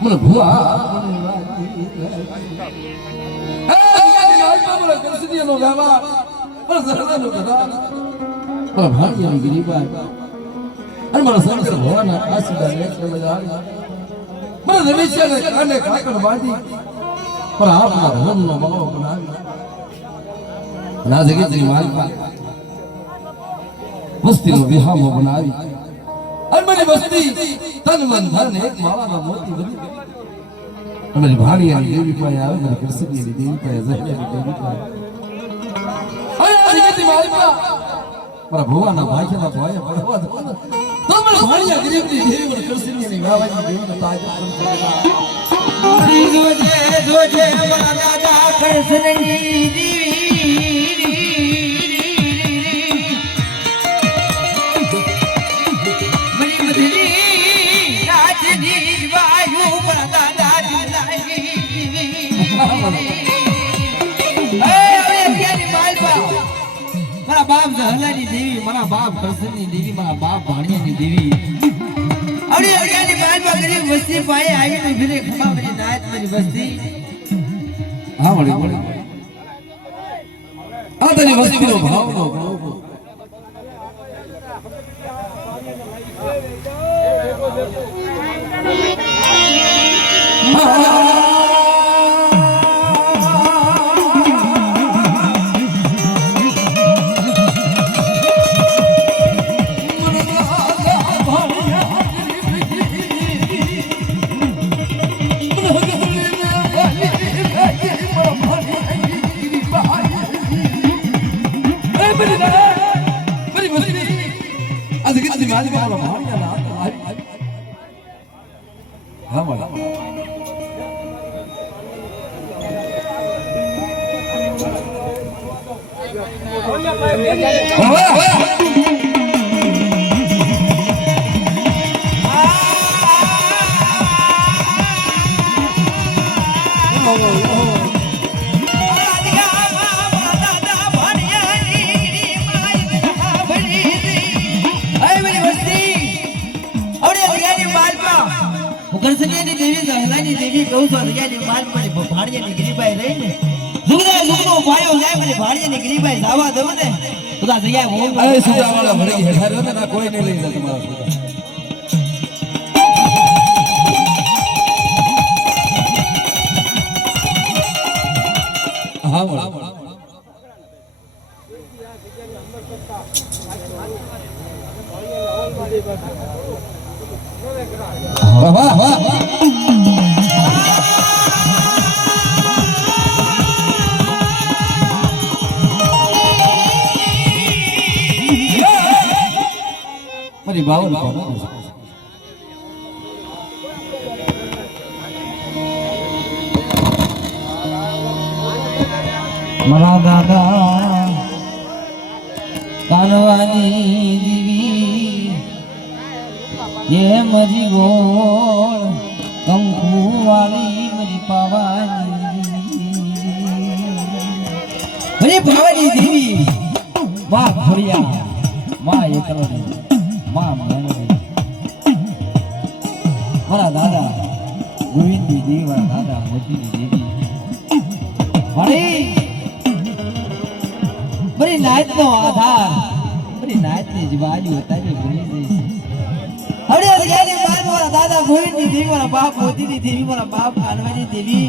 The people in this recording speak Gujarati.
મને ભુવા નો ગાવા પણ સરદાનો કદા પણ ભાગ્યની ગરીબાઈ અને મારા સંત ભવાના આશીર્વાદ લેખે મજા મને રમેશને કાને કાકડ બાંધી પણ આપના ધનનો માળો બનાવી ના જગતની માલિકા વસ્તીનો વિહામો બનાવી અને મારી વસ્તી તન મન ધન એક માળાના મોતી બની અને ભાણિયાની દેવી પાસે આવે ને કૃષ્ણની દેવી પાસે જહ્યાની દેવી પાસે જગતની માલિકા મારા ભગવાનના ભાગ્યના ભાઈ પડવા દો તો મને ભાણિયા ગરીબની દેવી અને કૃષ્ણની ગાવાની દેવીનો તાજ જોજે જોજે મારા દાદા કૃષ્ણની દેવી મારા બાપ જહલાની દેવી મારા બાપ કૃષ્ણની દેવી મારા બાપ ભાણિયાની દેવી અડી અડિયાની બાલબા ગરીબ વસ્તી પાએ આવીને ફિરે ખમા મારી નાત મારી વસ્તી હા મળી મળી આ તારી વસ્તીનો ભાવનો કરસનિયાની દેવી સહલાની દેવી કહું છું અરિયાની માલ મારી ભાણિયાની ગરીબાઈ રહી ને જુગના જુગનો પાયો જાય મારી ભાણિયાની ગરીબાઈ જાવા દઉં ને ખુદા જગ્યાએ મોહન અરે સુજાવાળા ભણી હેઠાર ને ના કોઈ નહીં લઈ જાય તમારા હા બોલ વાહ વાહ મારી બાવન મારા દાદા કાનવાની દીવી ये मरी गोल कंकु वाली मरी पावानी देवी माँ भरिया माँ एकलनी माँ मेलनी मारा दादा गोविंद देवी मारा दादा मोती देवी मरी नायत नो आधार मरी नायत ने जीवायु होता है भूली गई अरे अरे मारा दादा गोविंद देवी मारा बाप मोती देवी मारा बाप कानवानी देवी